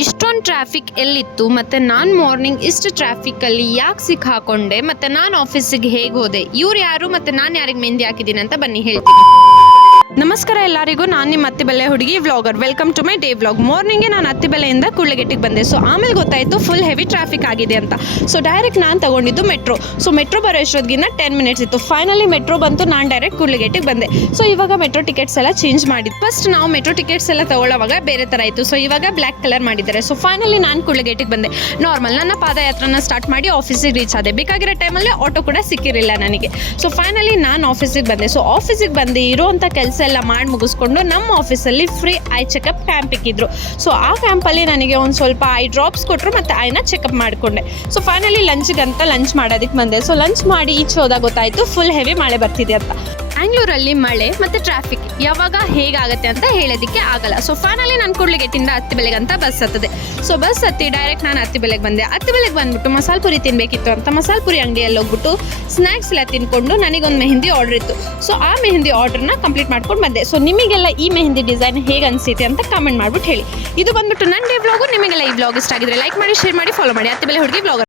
ಇಷ್ಟೊಂದು ಟ್ರಾಫಿಕ್ ಎಲ್ಲಿತ್ತು ಮತ್ತು ನಾನು ಮಾರ್ನಿಂಗ್ ಇಷ್ಟು ಟ್ರಾಫಿಕಲ್ಲಿ ಯಾಕೆ ಸಿಕ್ಕಾಕೊಂಡೆ ಮತ್ತು ನಾನು ಆಫೀಸಿಗೆ ಹೇಗೆ ಹೋದೆ, ಇವ್ರು ಯಾರು ಮತ್ತು ನಾನು ಯಾರಿಗೆ ಮೆಹಂದಿ ಹಾಕಿದ್ದೀನಿ ಅಂತ ಬನ್ನಿ ಹೇಳ್ತೀನಿ. ನಮಸ್ಕಾರ ಎಲ್ಲರಿಗೂ, ನಾನು ನಿಮ್ಮ ಅತ್ತಿಬೆಲೆ ಹುಡುಗಿ vlogger. Welcome to my day vlog. ಮಾರ್ನಿಂಗೆ ನಾನು ಅತ್ತಿಬೆಲೆಯಿಂದ ಕೂಡ್ಲಿಗೆಟ್ಟಿಗೆ ಬಂದೆ. ಸೊ ಆಮೇಲೆ ಗೊತ್ತಾಯಿತು ಫುಲ್ ಹೆವಿ ಟ್ರಾಫಿಕ್ ಆಗಿದೆ ಅಂತ. ಸೊ ಡೈರೆಕ್ಟ್ ನಾನು ತಗೊಂಡಿದ್ದು ಮೆಟ್ರೋ. ಸೊ ಮೆಟ್ರೋ ಬರೋ ಎಷ್ಟೊತ್ತಿಗಿನ್ನ 10 ಮಿನಿಟ್ಸ್ ಇತ್ತು. ಫೈನಲಿ ಮೆಟ್ರೋ ಬಂತು, ನಾನು ಡೈರೆಕ್ಟ್ ಕೂಡ್ಲಿಗೆಟ್ಟಿಗೆ ಬಂದೆ. ಸೊ ಇವಾಗ ಮೆಟ್ರೋ ಟಿಕೆಟ್ಸ್ ಎಲ್ಲ ಚೇಂಜ್ ಮಾಡಿದ್ದು. ಫಸ್ಟ್ ನಾವು ಮೆಟ್ರೋ ಟಿಕೆಟ್ಸ್ ಎಲ್ಲ ತಗೊಳ್ಳೋವಾಗ ಬೇರೆ ಥರ ಇತ್ತು. ಸೊ ಇವಾಗ ಬ್ಲ್ಯಾಕ್ ಕಲರ್ ಮಾಡಿದ್ದಾರೆ. ಸೊ ಫೈನಲಿ ನಾನು ಕೂಡ್ಲಿಗೆಟ್ಟಿಗೆ ಬಂದೆ. ನಾರ್ಮಲ್ ನನ್ನ ಪಾದಯಾತ್ರನ ಸ್ಟಾರ್ಟ್ ಮಾಡಿ ಆಫೀಸಿಗೆ ರೀಚ್ ಆದೆ. ಬೇಕಾಗಿರೋ ಟೈಮಲ್ಲಿ ಆಟೋ ಕೂಡ ಸಿಕ್ಕಿರಲಿಲ್ಲ ನನಗೆ. ಸೊ ಫೈನಲಿ ನಾನು ಆಫೀಸಿಗೆ ಬಂದೆ. ಸೊ ಆಫೀಸಿಗೆ ಬಂದು ಇರೋವಂಥ ಕೆಲಸ ಎಲ್ಲ ಮಾಡಿ ಮುಗಿಸ್ಕೊಂಡು ನಮ್ಮ ಆಫೀಸಲ್ಲಿ ಫ್ರೀ ಐ ಚೆಕಪ್ ಕ್ಯಾಂಪ್ ಇಕ್ಕಿದ್ರು. ಸೊ ಆ ಕ್ಯಾಂಪಲ್ಲಿ ನನಗೆ ಒಂದು ಸ್ವಲ್ಪ ಐ ಡ್ರಾಪ್ಸ್ ಕೊಟ್ಟರು ಮತ್ತು ಐನ ಚೆಕಪ್ ಮಾಡಿಕೊಂಡೆ. ಸೊ ಫೈನಲಿ ಲಂಚ್ಗಂತ ಲಂಚ್ ಮಾಡೋದಕ್ಕೆ ಬಂದೆ. ಸೊ ಲಂಚ್ ಮಾಡಿ ಈಚೆ ಹೋದಾಗ ಗೊತ್ತಾಯಿತು ಫುಲ್ ಹೆವಿ ಮಳೆ ಬರ್ತಿದೆ ಅಂತ. ಬ್ಯಾಂಗ್ಳೂರಲ್ಲಿ ಮಳೆ ಮತ್ತು ಟ್ರಾಫಿಕ್ ಯಾವಾಗ ಹೇಗಾಗುತ್ತೆ ಅಂತ ಹೇಳೋದಕ್ಕೆ ಆಗಲ್ಲ. ಸೊ ಫೈನಲಿ ನಾನು ಕೂಡ್ಲಿಗೆಟ್ಟಿಂದ ಅತ್ತಿಬೆಲೆಗೆ ಅಂತ ಬಸ್ ಹತ್ತದೆ. ಸೊ ಬಸ್ ಹತ್ತಿ ಡೈರೆಕ್ಟ್ ನಾನು ಅತ್ತಿಬೆಲೆಗೆ ಬಂದೆ. ಅತ್ತಿಬೆಲೆಗೆ ಬಂದುಬಿಟ್ಟು ಮಸಾಲೆ ಪುರಿ ತಿನ್ನಬೇಕಿತ್ತು ಅಂತ ಮಸಾಲೆ ಪುರಿ ಅಂಗಡಿಯಲ್ಲಿ ಹೋಗ್ಬಿಟ್ಟು ಸ್ನ್ಯಾಕ್ಸ್ ಎಲ್ಲ ತಿನ್ಕೊಂಡು ನನಗೊಂದು ಮೆಹಂದಿ ಆರ್ಡರ್ ಇತ್ತು. ಸೊ ಆ ಮೆಹಂದಿ ಆರ್ಡ್ರನ್ನ ಕಂಪ್ಲೀಟ್ ಮಾಡ್ಕೊಂಡು ಬಂದೆ. ಸೊ ನಿಮಗೆಲ್ಲ ಈ ಮೆಹಂದಿ ಡಿಸೈನ್ ಹೇಗೆ ಅನಿಸುತ್ತೆ ಅಂತ ಕಮೆಂಟ್ ಮಾಡ್ಬಿಟ್ಟು ಹೇಳಿ. ಇದು ಬಂದುಬಿಟ್ಟು ನನ್ನ ಡೇ ವ್ಲಾಗು. ನಿಮಗೆಲ್ಲ ಈ ವ್ಲಾಗ್ ಇಷ್ಟ ಆಗಿದ್ರೆ ಲೈಕ್ ಮಾಡಿ, ಶೇರ್ ಮಾಡಿ, ಫಾಲೋ ಮಾಡಿ. ಅತ್ತಿಬೆಲೆ ಹುಡುಗಿ ವ್ಲಾಗರ್.